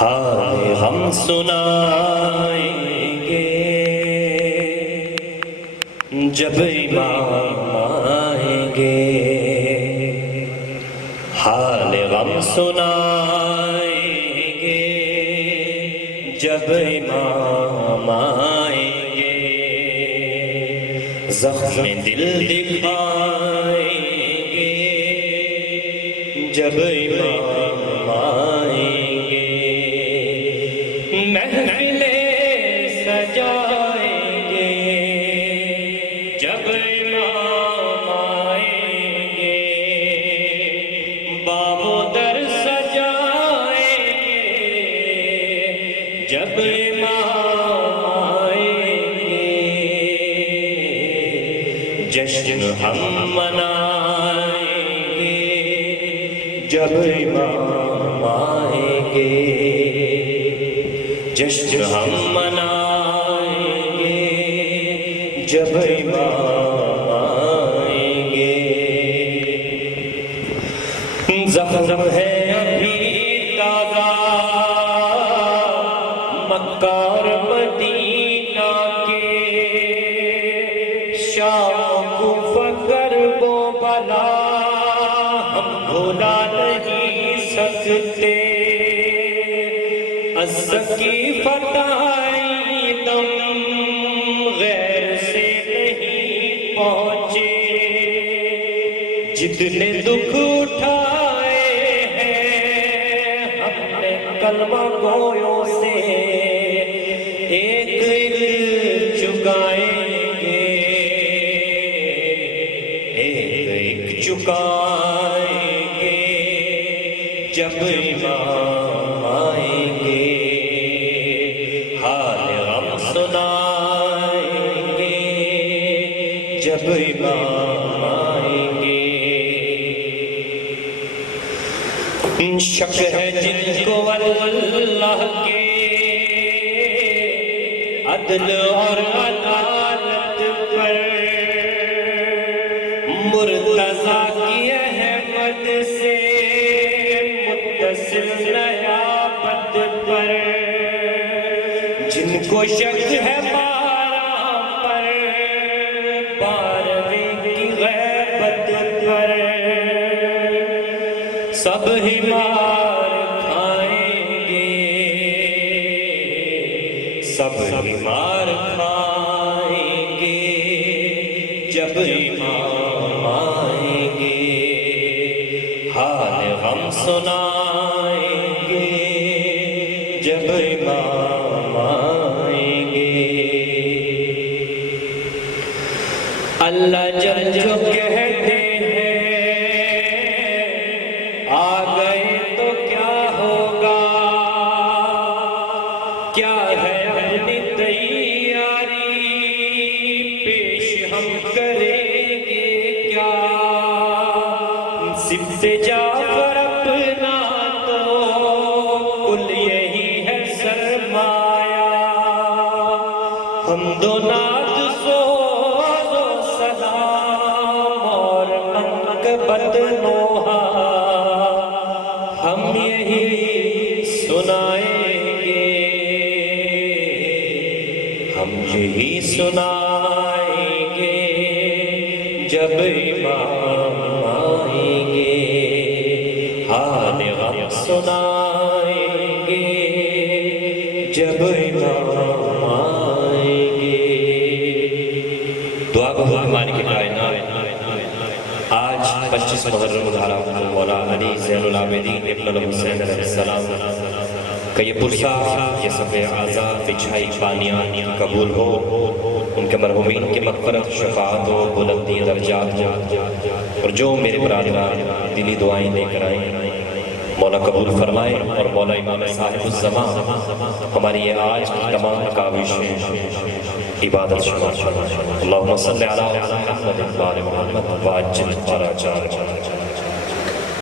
حال غم سنائیں گے جب امام آئیں گے، حال غم سنائیں گے جب امام آئیں گے، زخم دل دکھائیں گے جب امام آئیں گے، محفلیں سجائیں گے جب امام آئیں گے، باب و در سجائیں گے جب امام آئیں گے، جشن ہم منائیں گے جب امام آئیں گے، جشن ہم منائیں گے جب امام آئیں گے، زخم ہے ابھی تازہ مکہ اور مدینہ کے، شام کوفہ کرب و بلا ہم بھولا نہیں سکتے، کی فتحائی دم غیر سے نہیں پہنچے، جتنے دکھ اٹھائے ہیں ہم نے کلمہ گویوں سے ایک ایک چکائیں گے، ایک ایک چکائیں گے جب امام آئیں گے، حال غم سنائیں گے جب امام آئیں گے، شک ہے جن کو اللہ کے عدل اور عدالت پر، مرتضیٰ کی احمد سے متصل نیابت پر، جن کو شک ہے بارہ پر بارہویں کی غیبت پر، سب ہمار کھائیں گے، سب ہمار کھائیں گے جب امام آئیں گے، حال غم سنائیں گے جب امام آئیں گے، اللہ جل جو کہتے ہیں آ گئے تو کیا ہوگا، کیا ہے اپنی تیاری پیش ہم کریں گے کیا، صفت جعفر اپنا تو کل یہی ہے سرمایہ، حمد و نعت سوز و سلام اور منقبت نوحہ ہم یہی سنائیں گے، ہم یہی سنائیں گے جب امام آئیں گے، حال غم سنائیں گے جب امام آئیں گے۔ دعا گو ہماری کی کائنات آج 25 محرم الحرام مولا علی زین العابدین ابن الحسین علیہ السلام کہ یہ پرسا یہ سب اعزاء بچھائی پانیاں قبول ہو، ان کے مرحومین کی مغفرت شفاعت و بلندی درجات ہو، اور جو میرے برادران دلی دعائیں لے کر آئیں مولا قبول فرمائے، اور مولا امام صاحب الزمان ہماری یہ آج کی تمام کاوشیں عبادت شمار فرمائے۔ اللہم صلی علی محمد و آل محمد وعجل فرجہ۔